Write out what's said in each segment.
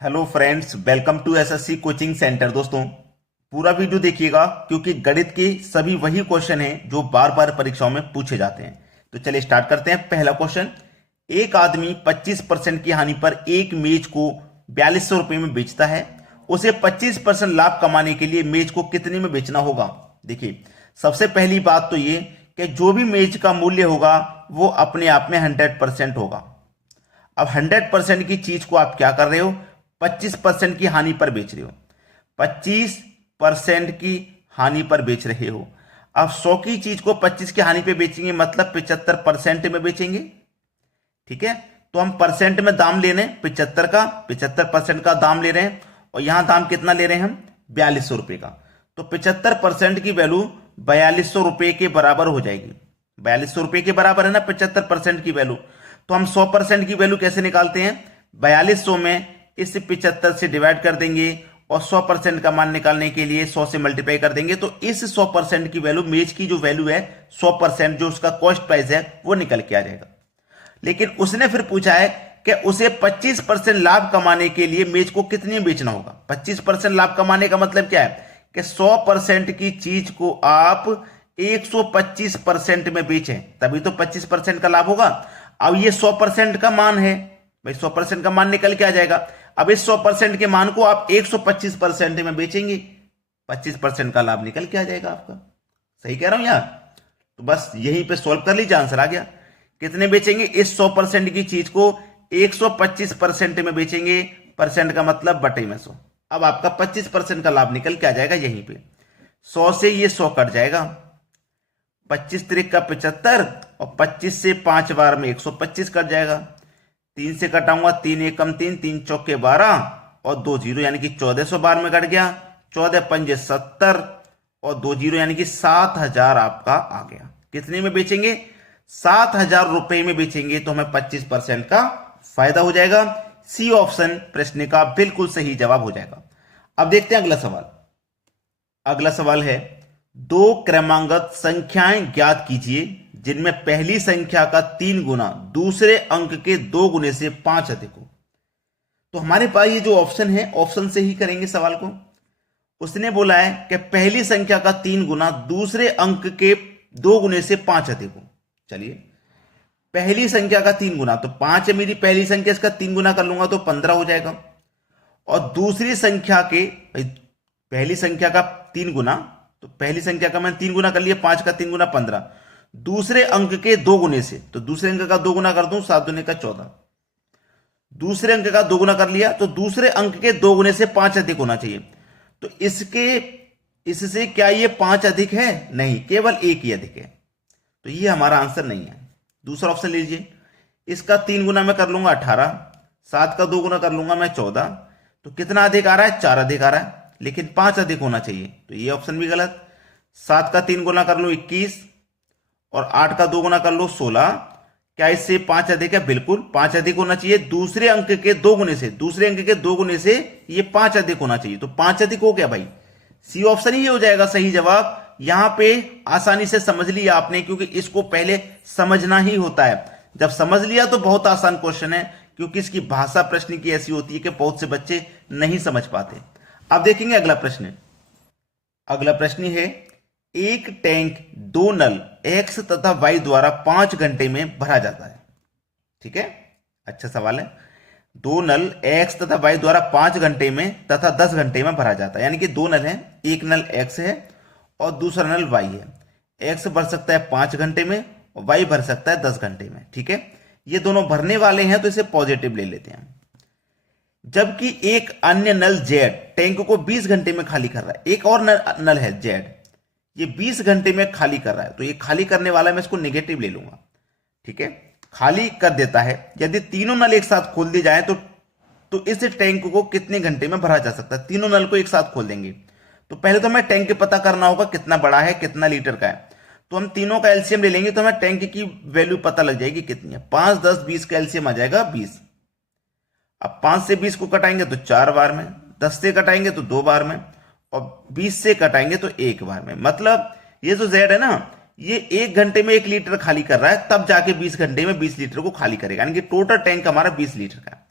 Hello friends, welcome to SSC coaching centre. दोस्तों, पूरा video देखिएगा क्योंकि गणित के सभी वही क्वेश्चन हैं जो बार बार परीक्षाओं में पूछे जाते हैं। तो चलिए स्टार्ट करते हैं। पहला क्वेश्चन, एक आदमी 25% की हानि पर एक मेज को 4200 रुपये में बेचता है। उसे 25% लाभ कमाने के लिए मेज को कितने में बेचना होगा? देखिए, सबसे पहली बात तो ये कि जो भी मेज का मूल्य होगा वो अपने आप में 100% होगा। अब 100% की चीज को आप क्या कर रहे हो? 25% की हानि पर बेच रहे हो। 25% की हानि पर बेच रहे हो। अब 100 की चीज को 25 की हानि पे बेचेंगे, मतलब 75% में बेचेंगे। ठीक है, तो हम परसेंट में दाम ले रहे हैं 75 का, 75% का दाम ले रहे हैं। और यहां दाम कितना ले रहे हैं हम? 4200 रुपए का। तो 75% की वैल्यू 4200 रुपए के बराबर हो जाएगी। 4200 रुपए के बराबर है ना 75% की वैल्यू। तो हम 100% की वैल्यू कैसे निकालते हैं? 4200 में इस 75 से डिवाइड कर देंगे और 100% का मान निकालने के लिए 100 से मल्टीप्लाई कर देंगे। तो इस 100% की वैल्यू, मेज की जो वैल्यू है 100%, जो उसका कॉस्ट प्राइस है, वो निकल के आ जाएगा। लेकिन उसने फिर पूछा है कि उसे 25% लाभ कमाने के लिए मेज को कितने में बेचना होगा। 25% लाभ कमाने का मतलब क्या है कि 100% की चीज को आप 125% में बेचें, तभी तो 25% का लाभ होगा। अब ये 100% का मान है भाई, 100% का मान निकल के आ जाएगा। अब इस 100% के मान को आप 125% में बेचेंगे, 25% का लाभ निकल के आ जाएगा आपका। सही कह रहा हूं यार? तो बस यहीं पे सॉल्व कर लीजिए, आंसर आ गया। कितने बेचेंगे? इस 100% की चीज को 125% में बेचेंगे। परसेंट का मतलब बटे में 100। अब आपका 25% का लाभ निकल के आ जाएगा यहीं पे। 100 से ये 100 कट जाएगा, 25 त्रिक का 75 और 25 से 5 बार में 125 कट जाएगा। 3 से कटाऊंगा, 3 एकम 3, 3 चौके 12 और 2 जीरो यानी कि 1400 बार में कट गया। 14 पंजे 70 और 2 जीरो यानी कि 7000 आपका आ गया। कितने में बेचेंगे? 7000 रुपए में बेचेंगे, तो हमें 25% का फायदा हो जाएगा। सी ऑप्शन प्रश्न का बिल्कुल सही जवाब हो जाएगा। अब देखते हैं अगला सवाल। अगला सवाल है, दो क्रमांगत संख्याएं ज्ञात कीजिए जिनमें पहली संख्या का 3 गुना दूसरे अंक के 2 गुने से 5 अधिक हो। तो हमारे पास ये जो ऑप्शन है, ऑप्शन से ही करेंगे सवाल को। उसने बोला है कि पहली संख्या का 3 गुना दूसरे अंक के 2 गुने से 5 अधिक हो। चलिए, पहली संख्या का 3 गुना, तो 5 है मेरी पहली संख्या, इसका 3 गुना कर लूंगा तो 15 हो जाएगा। और दूसरी संख्या के, पहली संख्या का 3 गुना, तो पहली संख्या का मैंने 3 गुना कर लिया, 5 का 3 गुना 15। दूसरे अंक के 2 गुने से, तो दूसरे अंक का 2 गुना कर दूं, 7 दूने का 14। दूसरे अंक का 2 गुना कर लिया, तो दूसरे अंक के 2 गुने से 5 अधिक होना चाहिए। तो इससे क्या ये 5 अधिक है? नहीं, केवल एक ही अधिक है। तो ये हमारा आंसर नहीं है। दूसरा ऑप्शन लीजिए। इसका 3 गुना मैं कर लूंगा 18, 7 का 2 गुना कर लूंगा मैं 14। तो कितना अधिक आ रहा है? 4 अधिक आ रहा है, लेकिन 5 अधिक होना चाहिए, तो ये ऑप्शन भी गलत। 7 का 3 गुना कर लो 21 और 8 का 2 गुना कर लो 16। क्या इससे 5 अधिक है? बिल्कुल 5 अधिक होना चाहिए। दूसरे अंक के 2 गुने से, दूसरे अंक के 2 गुने से ये 5 अधिक होना चाहिए, तो 5 अधिक हो गया भाई। सी ऑप्शन ही हो जाएगा सही जवाब। यहां पे आसानी से समझ लिया आपने, क्योंकि इसको पहले समझना ही होता है। जब समझ लिया तो बहुत आसान क्वेश्चन है, क्योंकि इसकी भाषा प्रश्न की ऐसी होती है कि बहुत से बच्चे नहीं समझ पाते। अब देखेंगे अगला प्रश्न। अगला प्रश्न है, एक टैंक 2 नल एक्स तथा वाई द्वारा 5 घंटे में भरा जाता है। ठीक है, अच्छा सवाल है। 2 नल एक्स तथा वाई द्वारा 5 घंटे में तथा 10 घंटे में भरा जाता है। यानी कि 2 नल है, एक नल एक्स है और दूसरा नल वाई है। एक्स भर सकता है 5 घंटे में और वाई भर सकता है 10 घंटे में। ठीक है, ये दोनों भरने वाले हैं, तो इसे पॉजिटिव ले लेते हैं। जबकि एक अन्य नल जेड टैंक को 20 घंटे में खाली कर रहा है। एक और नल है जेड, ये 20 घंटे में खाली कर रहा है, तो ये खाली करने वाला मैं इसको नेगेटिव ले लूंगा। ठीक है, खाली कर देता है। यदि तीनों नल एक साथ खोल दिए जाए तो इस टैंक को कितने घंटे में भरा जा सकता है? तीनों नल को एक साथ खोल देंगे, तो पहले तो हमें टैंक पता करना होगा कितना बड़ा है, कितना लीटर का है। तो हम तीनों का एलसीएम ले लेंगे, तो हमें टैंक की वैल्यू पता लग जाएगी कितनी है। 5, 10, 20 का एलसीएम आ जाएगा 20। अब 5 से 20 को कटाएंगे तो 4 बार में, 10 से कटाएंगे तो 2 बार में, और 20 से कटाएंगे तो 1 बार में। मतलब ये जो जेड है ना, ये 1 घंटे में 1 लीटर खाली कर रहा है, तब जाके 20 घंटे में 20 लीटर को खाली करेगा। यानी कि टोटल टैंक हमारा 20 लीटर का है।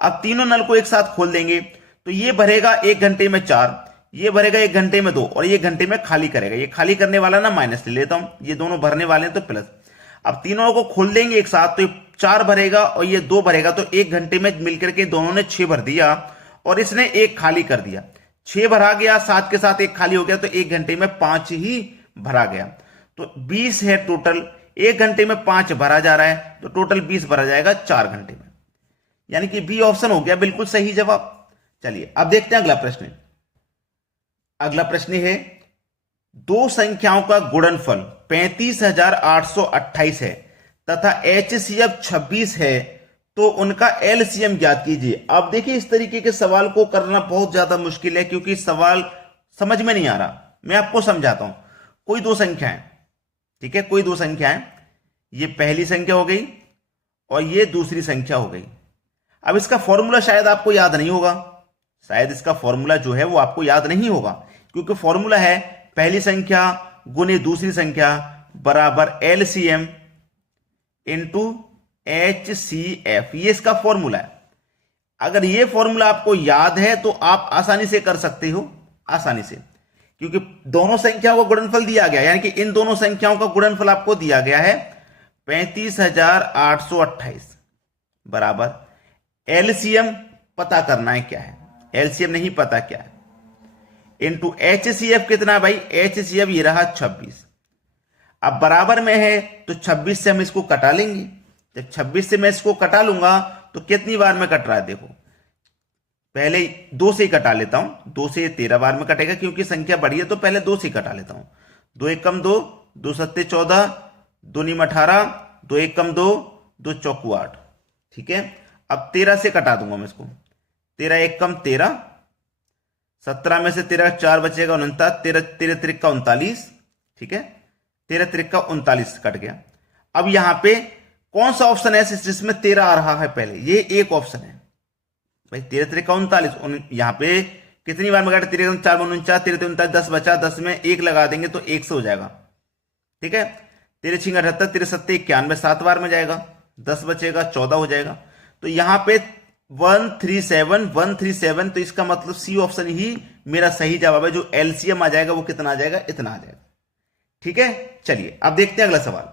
अब तीनों नल को एक साथ खोल देंगे तो ये भरेगा 1 घंटे में 4, ये भरेगा 1 घंटे में 2 और ये 1 घंटे में खाली करेगा। ये खाली करने वाला ना माइनस ले लेता हूं, ये दोनों भरने वाले हैं तो प्लस। अब तीनों को खोल देंगे एक साथ तो ये 4 भरेगा और ये 2 भरेगा, तो 1 घंटे में मिलकर के दोनों ने 6 भर दिया और इसने 1 खाली कर दिया। 6 भरा गया, 7 के साथ 1 खाली हो गया, तो 1 घंटे में 5 ही भरा गया। तो 20 है टोटल, 1 घंटे में 5 भरा जा रहा है तो टोटल 20 भरा जाएगा 4 घंटे में, यानी कि बी ऑप्शन हो गया बिल्कुल सही जवाब। चलिए अब देखते हैं अगला प्रश्न। अगला प्रश्न है, दो संख्याओं का गुणनफल 35,828 है तथा एचसीएफ 26 है, तो उनका एलसीएम ज्ञात कीजिए। अब देखिए इस तरीके के सवाल को करना बहुत ज्यादा मुश्किल है क्योंकि सवाल समझ में नहीं आ रहा। मैं आपको समझाता हूं। कोई दो संख्याएं, ठीक है, कोई दो संख्याएं, ये पहली संख्या हो गई और ये दूसरी संख्या हो गई। अब इसका फॉर्मूला शायद आपको याद नहीं होगा, शायद इसका फॉर्मूला जो है वो आपको याद नहीं होगा, क्योंकि फॉर्मूला है पहली संख्या गुने दूसरी संख्या बराबर एलसीएम इंटू एचसीएफ, ये इसका फॉर्मूला है। अगर ये फॉर्मूला आपको याद है तो आप आसानी से कर सकते हो, आसानी से, क्योंकि दोनों संख्याओं का गुणनफल दिया गया, यानी कि इन दोनों संख्याओं का गुणनफल आपको दिया गया है 35,828 बराबर एलसीएम पता करना है क्या है, एलसीएम नहीं पता क्या है, इंटू एचसीएफ कितना भाई, एचसीएफ ये रहा 26। अब बराबर में है तो 26 से हम इसको कटा लेंगे। जब 26 से मैं इसको कटा लूंगा तो कितनी बार में कट रहा है, देखो पहले 2 से ही कटा लेता हूं, 2 से 13 बार में कटेगा क्योंकि संख्या बड़ी है, तो पहले 2 से ही कटा लेता हूं। 2 एकम 2, 2 सत्ते 14, 2 नीम 18, 2 एकम 2, 2 चौकू 8, ठीक है। अब 13 से कटा दूंगा मैं इसको, 13 एकम 13, 17 में से 13 का 4 बचेगा 49, 13 त्रिक का 39, ठीक है, 13 त्रिक का 39 कट गया। अब यहां पे कौन सा ऑप्शन है जिसमें 13 आ रहा है, पहले ये एक ऑप्शन है भाई, 13 त्रिक का 39, यहां पे कितनी बार में काटे, 13 4 49, 13 39 10 बचा, 10 में 1 लगा देंगे तो 1 से हो जाएगा, ठीक है। 13 6 78, 13 7 91, 7 बार में जाएगा, 10 बचेगा 14 हो जाएगा। तो यहां पे 137, तो इसका मतलब सी ऑप्शन ही मेरा सही जवाब है। जो एलसीएम आ जाएगा वो कितना आ जाएगा, इतना आ जाएगा, ठीक है। चलिए अब देखते हैं अगला सवाल।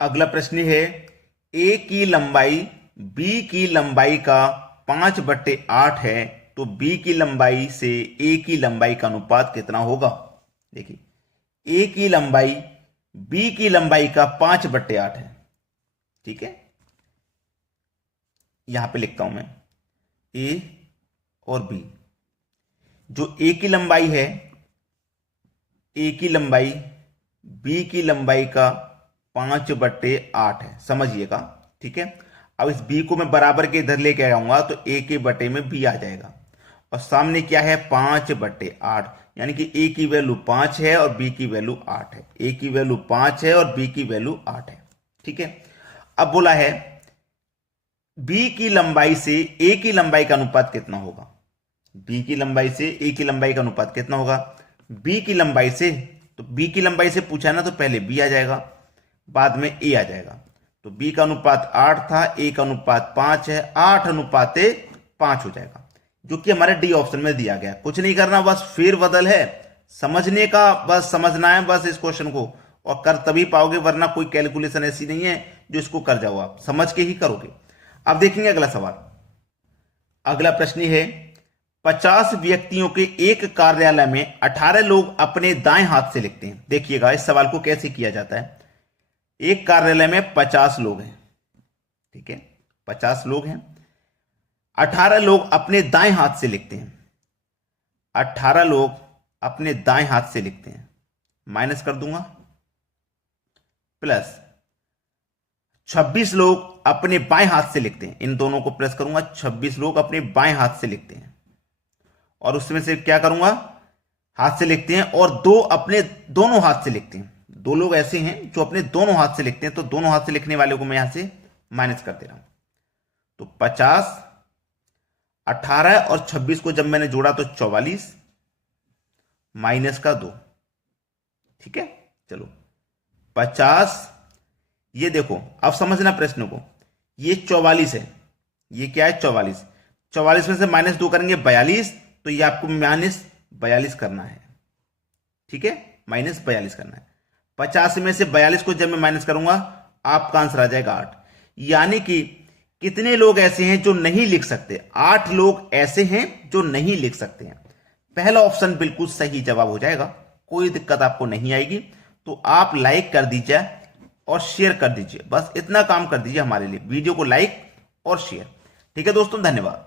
अगला प्रश्न है, ए की लंबाई बी की लंबाई का 5/8 है, तो बी की लंबाई से ए की लंबाई का अनुपात कितना होगा। देखिए ए की लंबाई बी की लंबाई का 5/8 है, ठीक है। यहां पे लिखता हूं मैं ए और बी। जो ए की लंबाई है, ए की लंबाई बी की लंबाई का 5/8 है, समझिएगा, ठीक है। अब इस बी को मैं बराबर के इधर लेके आऊंगा तो ए के बटे में बी आ जाएगा, और सामने क्या है 5/8, यानी कि ए की वैल्यू 5 है और बी की वैल्यू 8 है। ए की वैल्यू 5 है और बी की वैल्यू 8 है, ठीक है। अब बोला है बी की लंबाई से ए की लंबाई का अनुपात कितना होगा। बी की लंबाई से ए की लंबाई का अनुपात कितना होगा। बी की लंबाई से, तो बी की लंबाई से पूछा ना, तो पहले बी आ जाएगा, बाद में ए आ जाएगा। तो बी का अनुपात 8 था, ए का अनुपात 5 है, 8:5 हो जाएगा, जो कि हमारे डी ऑप्शन में दिया गया। कुछ नहीं करना, बस फेर बदल है, समझने का, बस समझना है बस इस क्वेश्चन को, और कर तभी पाओगे, वरना कोई कैलकुलेशन ऐसी नहीं है जो इसको कर जाओ, आप समझ के ही करोगे। अब देखेंगे अगला सवाल। अगला प्रश्न है, 50 व्यक्तियों के एक कार्यालय में 18 लोग अपने दाएं हाथ से लिखते हैं। देखिएगा इस सवाल को कैसे किया जाता है। एक कार्यालय में 50 लोग हैं, ठीक है, 50 लोग हैं, 18 लोग अपने दाएं हाथ से लिखते हैं। 18 लोग अपने दाएं हाथ से लिखते हैं, माइनस कर दूंगा, प्लस 26 लोग अपने बाएं हाथ से लिखते हैं। इन दोनों को प्लस करूंगा, 26 लोग अपने बाएं हाथ से लिखते हैं, और उसमें से क्या करूंगा, हाथ से लिखते हैं, और 2 अपने दोनों हाथ से लिखते हैं। 2 लोग ऐसे हैं जो अपने दोनों हाथ से लिखते हैं, तो दोनों हाथ से लिखने वाले को मैं यहां से माइनस कर दे रहा हूं। तो 50, 18 और 26 को जब मैंने जोड़ा तो 44 माइनस का 2, ठीक है। चलो 50, ये देखो अब समझना प्रश्न को, ये 44 है, ये क्या है 44, 44 में से -2 करेंगे 42, तो ये आपको -42 करना है, ठीक है, -42 करना है। 50 में से 42 को जब मैं माइनस करूंगा आपका आंसर आ जाएगा 8। यानी कि कितने लोग ऐसे हैं जो नहीं लिख सकते? 8 लोग ऐसे हैं जो नहीं लिख सकते हैं। पहला ऑप्शन बिल्कुल सही जवाब हो जाएगा, कोई दिक्कत आपको नहीं आएगी। तो आप लाइक कर दीजिए और शेयर कर दीजिए, बस इतना काम कर दीजिए हमारे लिए, वीडियो को लाइक और शेयर। ठीक है दोस्तों, धन्यवाद।